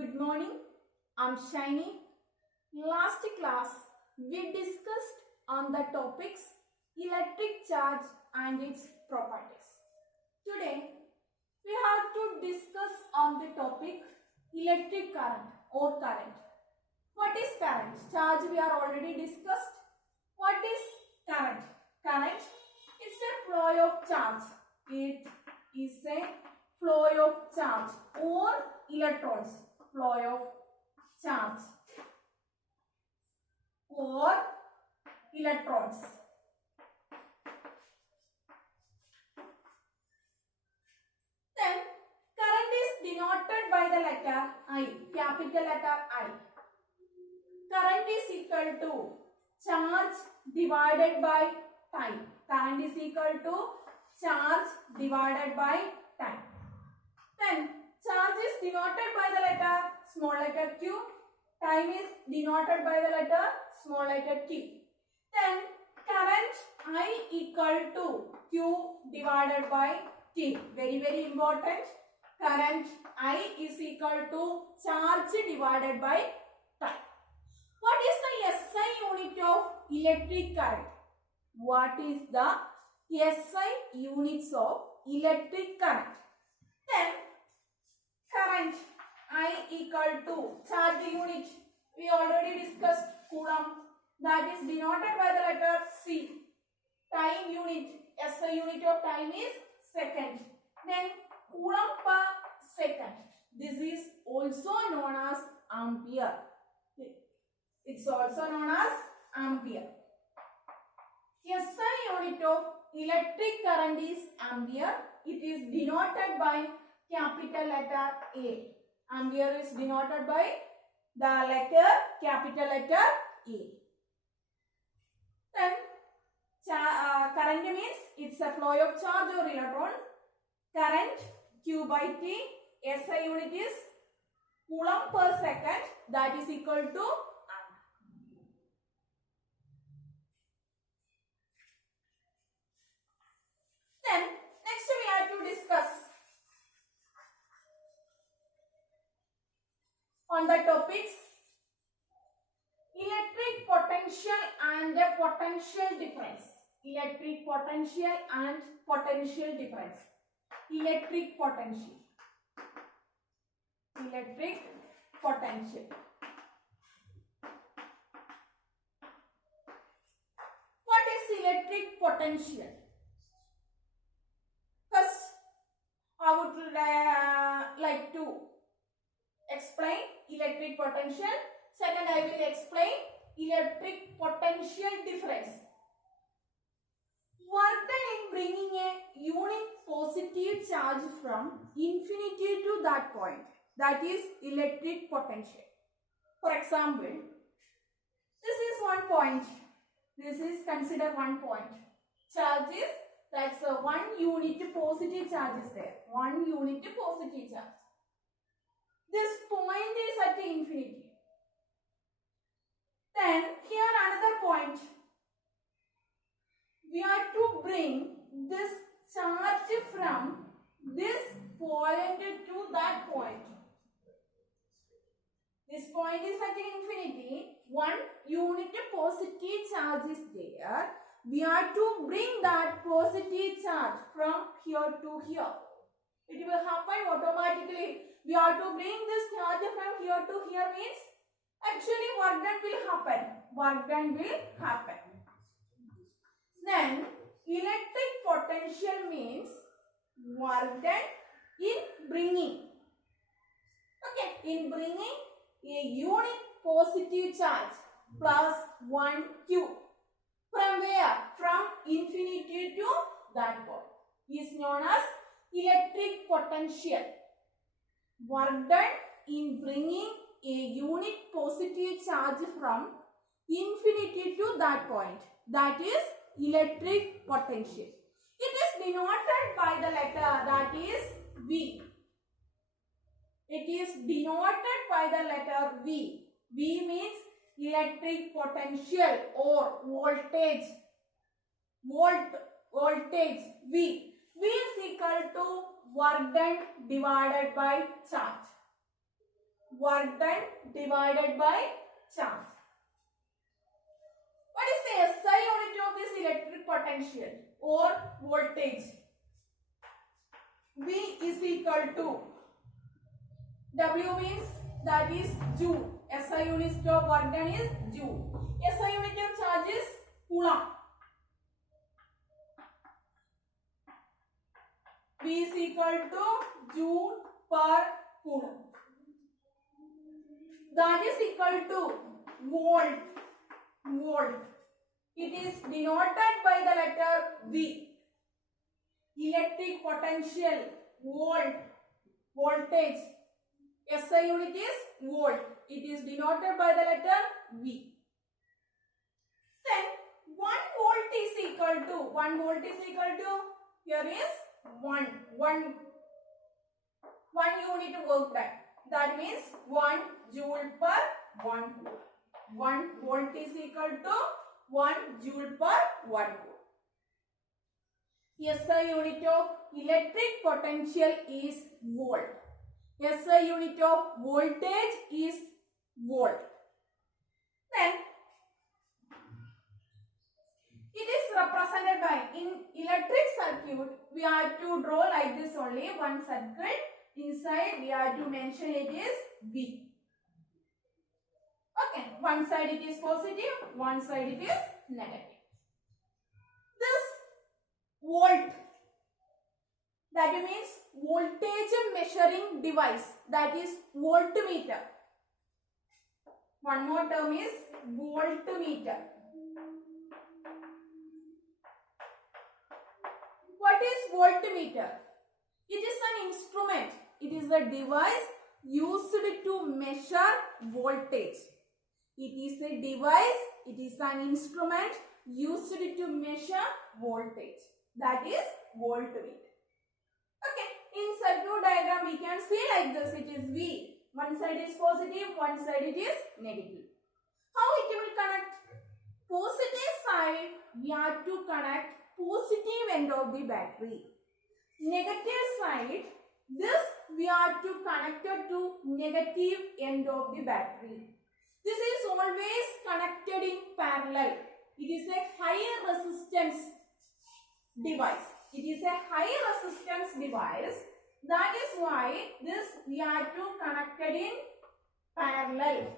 Good morning, I'm Shiny. Last class we discussed on the topics electric charge and its properties. Today we have to discuss on the topic electric current or current. What is current? Charge we are already discussed. What is current? Current is a flow of charge. It is a flow of charge or electrons. Flow of charge or electrons. Then current is denoted by the letter I, capital letter I. Current is equal to charge divided by time. Current is equal to charge divided by time. Then charge is denoted by the letter small letter q. Time is denoted by the letter small letter t. Then current I equal to q divided by t. Very important. Current I is equal to charge divided by time. What is the SI unit of electric current? What is the SI units of electric current? Then current I equal to charge unit. We already discussed Coulomb. That is denoted by the letter C. Time unit. SI unit of time is second. Then Coulomb per second. This is also known as ampere. It's also known as ampere. SI unit of electric current is ampere. It is denoted by capital letter A. Ampere is denoted by the letter capital letter A. Then current means it's a flow of charge or electron. Current Q by T. SI unit is Coulomb per second. That is equal to Then next we have to discuss on the topics electric potential and the potential difference. Electric potential and potential difference. Electric potential. Electric potential. What is electric potential? First, I would like to explain electric potential. Second, I will explain electric potential difference. Work done in bringing a unit positive charge from infinity to that point. That is electric potential. For example, this is one point. This is considered one point. Charge is, that's 1 unit positive charge is there. 1 unit positive charge. This point is at infinity. Then here another point. We are to bring this charge from this point to that point. This point is at infinity. 1 unit positive charge is there. We are to bring that positive charge from here to here. It will happen automatically. We are to bring this charge from here to here means actually work done will happen. Work done will happen. Then electric potential means work done in bringing. Okay, in bringing a unit positive charge plus 1q. From where? From infinity to that point is known as electric potential. Work done in bringing a unit positive charge from infinity to that point. That is electric potential. It is denoted by the letter that is V. It is denoted by the letter V. V means electric potential or voltage. Voltage V. V is equal to work done divided by charge. work done divided by charge. What is the SI unit of this electric potential or voltage? V is equal to W means that is joule. SI unit of work done is joule. SI unit of charge is coulomb. V is equal to joule per coulomb. That is equal to volt. It is denoted by the letter V. Electric potential, voltage. SI unit is volt. It is denoted by the letter V. Then 1 volt is equal to, here is 1 unit work done. That means 1 joule per 1 volt. 1 volt is equal to 1 joule per 1 volt. SI unit of electric potential is volt. SI unit of voltage is volt. Then it is represented by, in electric circuit we have to draw like this only, one circuit. Inside we have to mention it is V. Okay, one side it is positive, one side it is negative. This volt, that means voltage measuring device, that is voltmeter. One more term is voltmeter. What is voltmeter? It is an instrument. It is a device used to measure voltage. It is a device, it is an instrument used to measure voltage. That is voltmeter. Okay, in circuit diagram we can see like this. It is V. One side is positive, one side it is negative. How it will connect? Positive side we have to connect positive end of the battery. Negative side, this we are to connect it to negative end of the battery. This is always connected in parallel. It is a high resistance device. It is a high resistance device. That is why this we are to connected in parallel.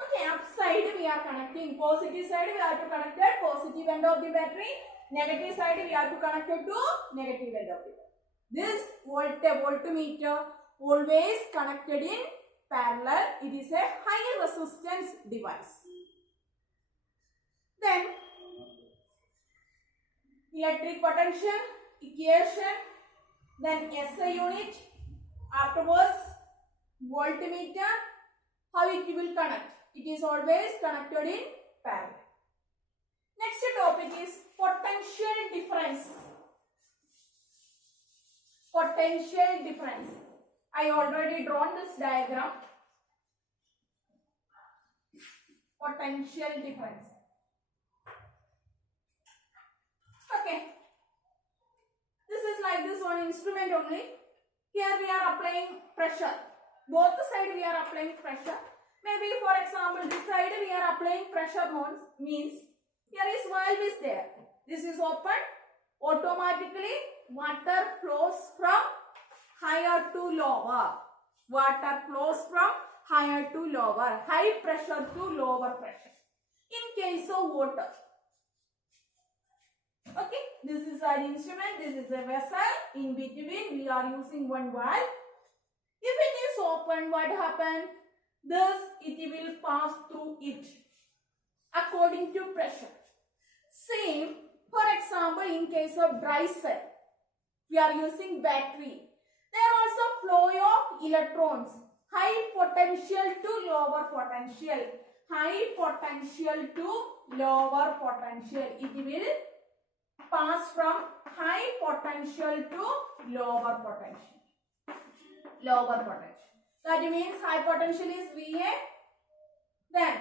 Okay, upside we are connecting. Positive side we are to connect at positive end of the battery. Negative side we are to connect it to negative end of the battery. This voltmeter always connected in parallel. It is a high resistance device. Then electric potential equation, then SI unit, afterwards voltmeter. How it will connect? It is always connected in parallel. Next topic is potential difference. Potential difference. I already drawn this diagram. Potential difference. Okay. This is like this one instrument only. Here we are applying pressure. Both the side we are applying pressure. Maybe for example this side we are applying pressure means here is valve is there. This is open. Automatically water flows from higher to lower. Water flows from higher to lower. High pressure to lower pressure. In case of water. Okay. This is our instrument. This is a vessel. In between we are using one valve. If it is open, what happens? Thus it will pass through it according to pressure. Same, for example, in case of dry cell, we are using battery. There are also flow of electrons. High potential to lower potential. High potential to lower potential. It will pass from high potential to lower potential. Lower potential. That means high potential is VA. Then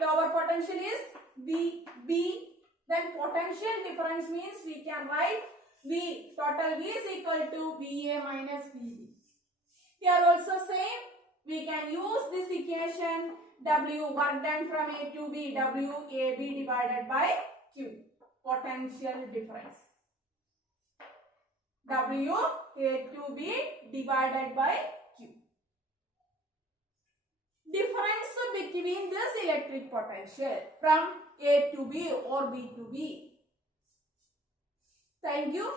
lower potential is VB. Then potential difference means we can write V. Total V is equal to VA minus VB. Here also same. We can use this equation W work done from A to B, WAB divided by Q. Potential difference. W A to B divided by Q. Difference between this electric potential from A to B or B to B. Thank you.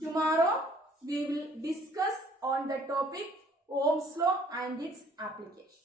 Tomorrow we will discuss on the topic Ohm's law and its application.